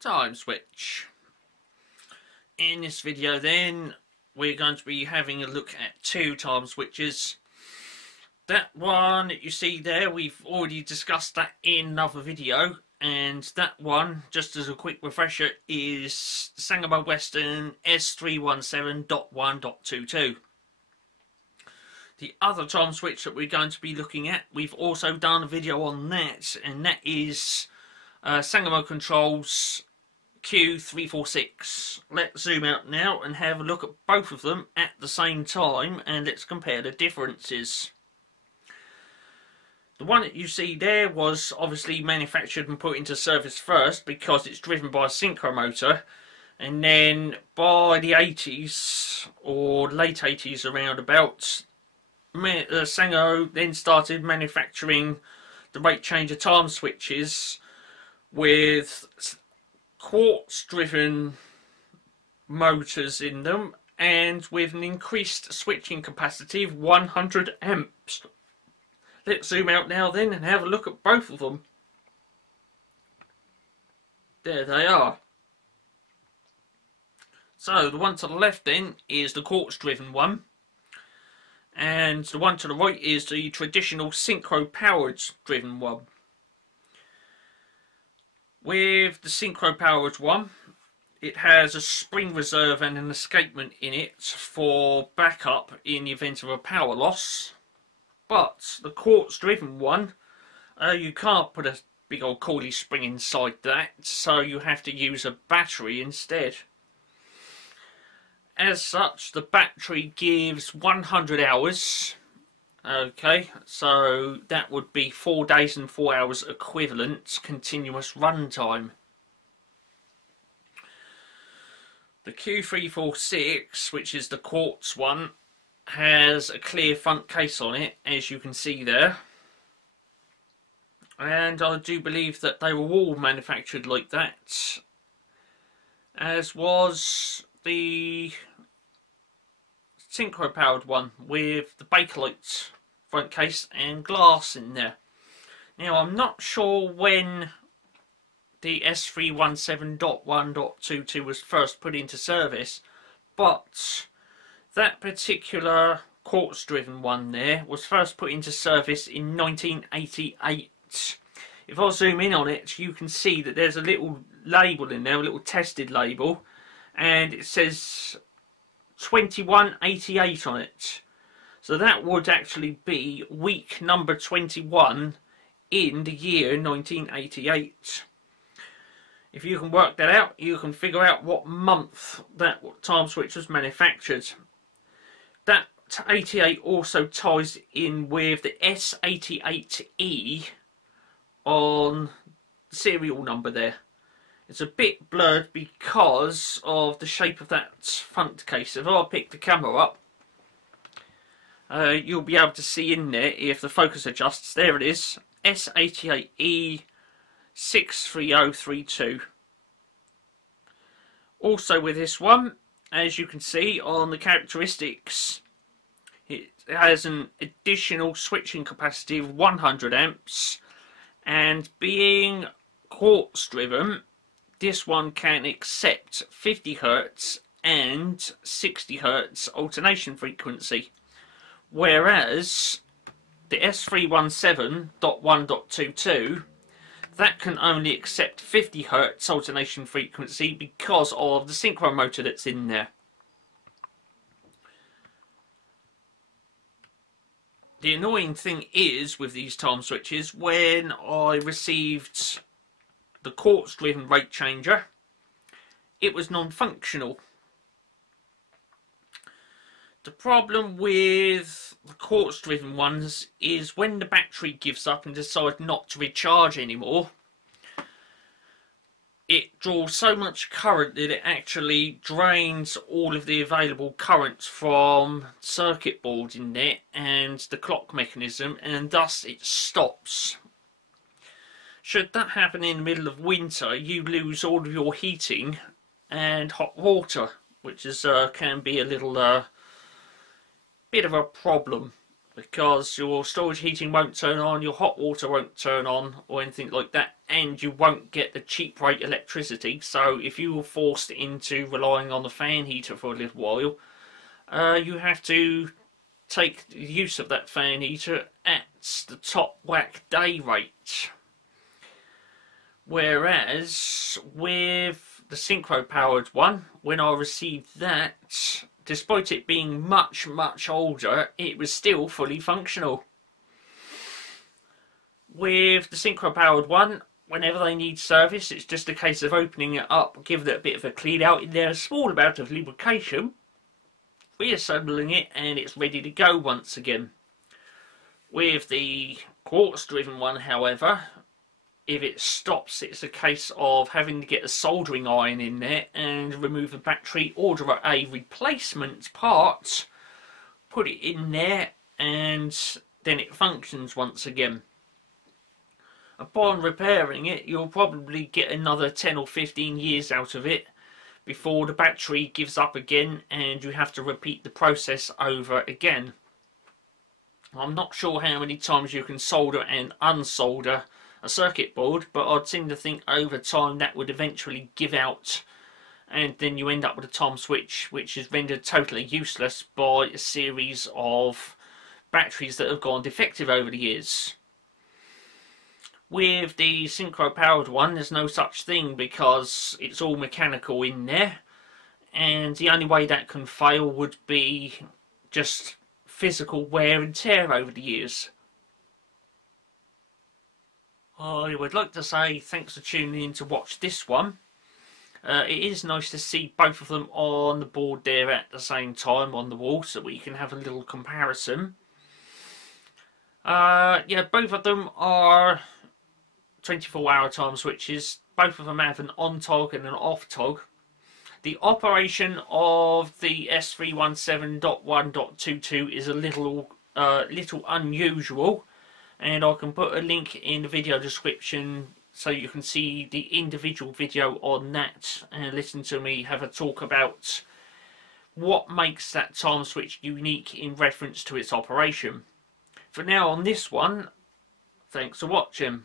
time switch. In this video then we're going to be having a look at two time switches. That one that you see there, we've already discussed that in another video, and that one, just as a quick refresher, is Sangamo Weston S317.1.22. The other time switch that we're going to be looking at, we've also done a video on that, and that is Sangamo Control's Q346. Let's zoom out now and have a look at both of them at the same time, and let's compare the differences. The one that you see there was obviously manufactured and put into service first because it's driven by a synchro-motor, and then by the 80s or late 80s around about, Sangamo then started manufacturing the rate changer time switches with quartz-driven motors in them and with an increased switching capacity of 100 amps. Let's zoom out now then and have a look at both of them. There they are. So the one to the left then is the quartz-driven one, and the one to the right is the traditional synchro-powered driven one. With the synchro-powered one, it has a spring reserve and an escapement in it for backup in the event of a power loss. But the quartz-driven one, you can't put a big old coily spring inside that, so you have to use a battery instead. As such, the battery gives 100 hours. Okay, so that would be 4 days and 4 hours equivalent continuous run time. The Q346, which is the quartz one, has a clear front case on it, as you can see there, and I do believe that they were all manufactured like that, as was the synchro powered one with the Bakelite front case and glass in there. Now I'm not sure when the S317.1.22 was first put into service, but that particular quartz-driven one there was first put into service in 1988. If I zoom in on it, you can see that there's a little label in there, a little tested label, and it says 2188 on it. So that would actually be week number 21 in the year 1988. If you can work that out, you can figure out what month that time switch was manufactured. That 88 also ties in with the S88E on the serial number there. It's a bit blurred because of the shape of that front case. If I pick the camera up, you'll be able to see in there, if the focus adjusts, there it is, S88E 63032. Also with this one, as you can see on the characteristics, it has an additional switching capacity of 100 amps, and being quartz driven, this one can accept 50 Hz and 60 Hz alternation frequency, whereas the S317.1.22, that can only accept 50 Hz alternation frequency because of the synchro motor that's in there. The annoying thing is with these time switches, when I received the quartz-driven rate changer, it was non-functional. The problem with the quartz-driven ones is when the battery gives up and decides not to recharge anymore, it draws so much current that it actually drains all of the available current from circuit board in there and the clock mechanism, and thus it stops. Should that happen in the middle of winter, you lose all of your heating and hot water, which is can be a little bit of a problem, because your storage heating won't turn on, your hot water won't turn on, or anything like that, and you won't get the cheap rate electricity. So if you were forced into relying on the fan heater for a little while, you have to take use of that fan heater at the top whack day rate. Whereas with the synchro-powered one, when I received that, despite it being much, much older, it was still fully functional. With the synchro-powered one, whenever they need service, it's just a case of opening it up, giving it a bit of a clean out in there, a small amount of lubrication, reassembling it, and it's ready to go once again. With the quartz-driven one, however, if it stops, it's a case of having to get a soldering iron in there and remove the battery, order a replacement part, put it in there, and then it functions once again. Upon repairing it, you'll probably get another 10 or 15 years out of it before the battery gives up again and you have to repeat the process over again. I'm not sure how many times you can solder and unsolder a circuit board, but I'd seem to think over time that would eventually give out, and then you end up with a Tom switch which is rendered totally useless by a series of batteries that have gone defective over the years. With the synchro-powered one, there's no such thing because it's all mechanical in there, and the only way that can fail would be just physical wear and tear over the years. I would like to say thanks for tuning in to watch this one. It is nice to see both of them on the board there at the same time on the wall so we can have a little comparison. Yeah, both of them are 24-hour time switches. Both of them have an on-tog and an off-tog. The operation of the S317.1.22 is a little unusual, and I can put a link in the video description so you can see the individual video on that and listen to me have a talk about what makes that time switch unique in reference to its operation. For now on this one, thanks for watching.